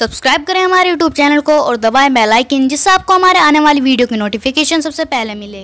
Subscribe करें हमारे YouTube channel को और दबाएं बेल आइकन, जिससे आपको हमारे आने वाली वीडियो की नोटिफिकेशन सबसे पहले मिले।